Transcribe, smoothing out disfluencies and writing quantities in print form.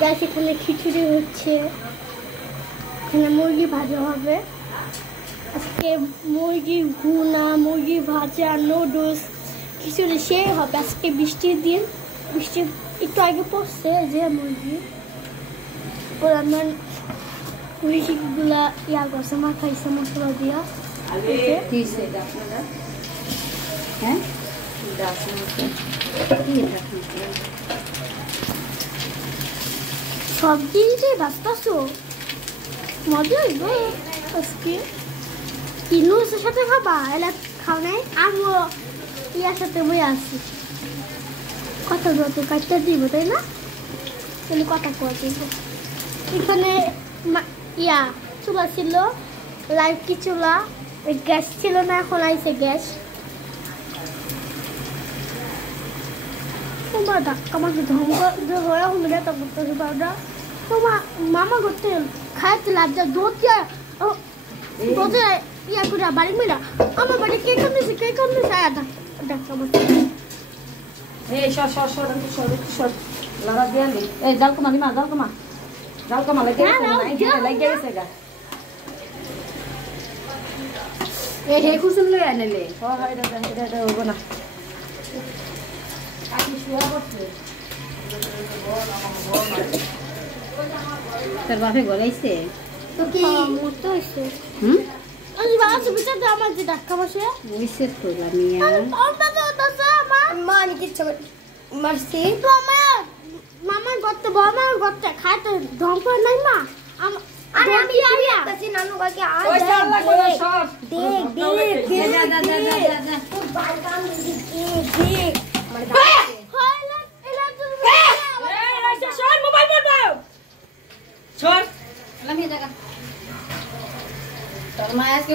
Gas এখানে খিচুড়ি হচ্ছে, এখানে মুরগি ভাজা হবে আজকে, মুরগি ভুনা, মুরগি ভাজা, নুডলস, খিচুড়ি সে হবে আজকে। বৃষ্টির দিন, বৃষ্টি একটু আগে পড়ছে যে মুরগি পুরানো মুরগিগুলা ইয়া করছে, মাখাইছে মশলা দিয়া। হ্যাঁ সব জিনিসই ভাজতেছো, মজা হইব আজকে। নুডলসের সাথে খাবা, এলা খাও নাই? আমি ইয়ার সাথে বই আসি, কথা বলতে কাটতে দিব তাই না? তাহলে কথা কয়া দিব। এখানে ইয়া চুলা ছিল, লাইভ কি চুলা, গ্যাস ছিল না, এখন আইছে গ্যাস। তোমার ধাক্কা মাকে ধ্বংস হয়ে হলে তো করতেছে বাবা। তোমার মামা করতে খাইতে লাজ্জা ধরতে বলতে ইয়া করে বাড়ি মিলা আমার বাড়ি কে কামড়েছে, কে কামড়েছে, ধাক্কা মারছে। এই সর সর সর সর সর লাগা দিয়ে নি। এই জাল কমা দিমা, জাল কমা, জাল কমা লাগে লাগে গেছে গা। এই হে কুসুম লই আনলে সর হাই এটা হবে না। কাকি শুয়া পড়ছে, তোর বাপে গলাইছে তো কি মরতে হইছে? আমি বাসে ভিতরে আমার যে ধাক্কা মারছে নিষেধ করলাম মিয়া। আমরা তো দসা মা আমি কিচ্ছু মারছি তো আমার মামা করতে মামার করতে খাইতে ধ্বংস নাই মা। আরে আমি আইতাছি নানু কাকে আজ ওই সাল্লা করে সর দেখ দেখ যা যা যা যা যা তোর বালকাম দেখ দেখ মানে হাইলা এলা তো এই সর মোবাইল মারবো সর লামি জায়গা তোর মা আজকে